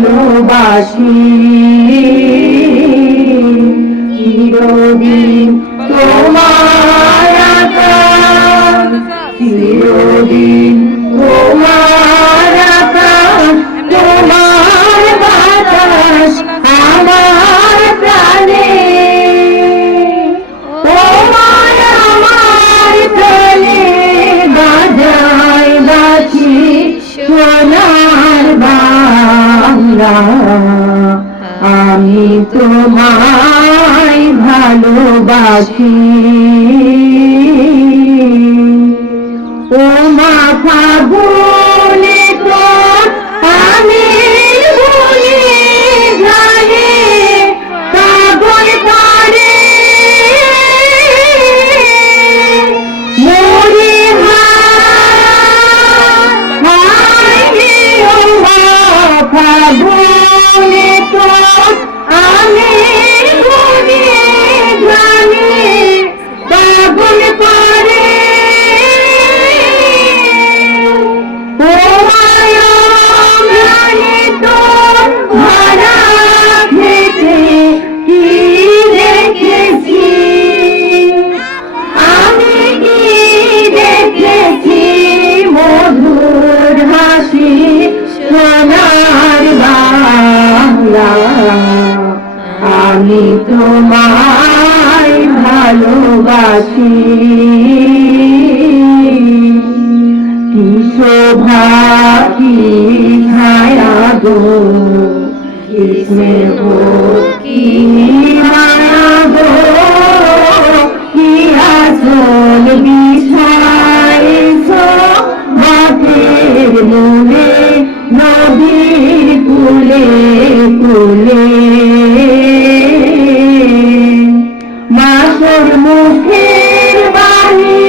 ভালোবাসি চিরদিন তোমার আকাশ চিরদিন তোমার আকাশ তোমার বাতাস আমার প্রাণে তোমার আমার প্রাণে বাজায় বাঁচি সোনার বাংলা আমি তোমায় ভালোবাসি ও মা ফাগুনে তোর আমি বলি গানে কাগজ পারে মরি হায় ও মা ফাগুনে তোর আমি বলি গানে কাগজ পারে আমি তোমায় ভালোবাসি কি শোভা কি ছায়া গো কি স্নেহ কি মায়া গো কি আঁচল বিছাইছো মাঠের মনে নদীর কূলে কূলে মাসর মুখের বাণী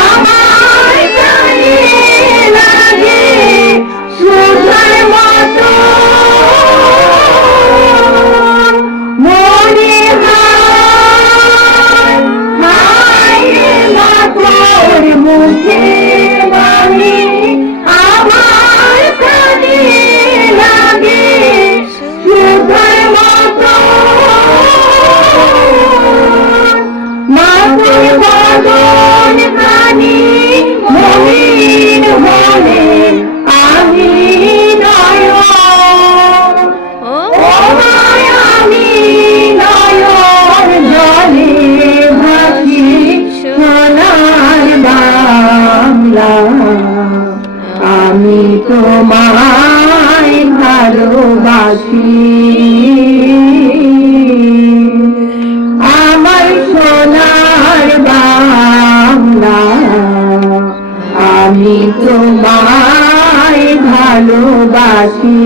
আমার কানে লাগে সুধার মতো মনে হয় মাতর মুখের বাণী আমার কানে লাগে সুধার মতো মাতর বদন কানি মলিন হলে আমি নয়ন ও মায় আমি নয়ন জলে ভাসি সোনার বাংলা আমি তোমায় ভালোবাসি আমার সোনার বাংলা আমি তোমায় ভালোবাসি।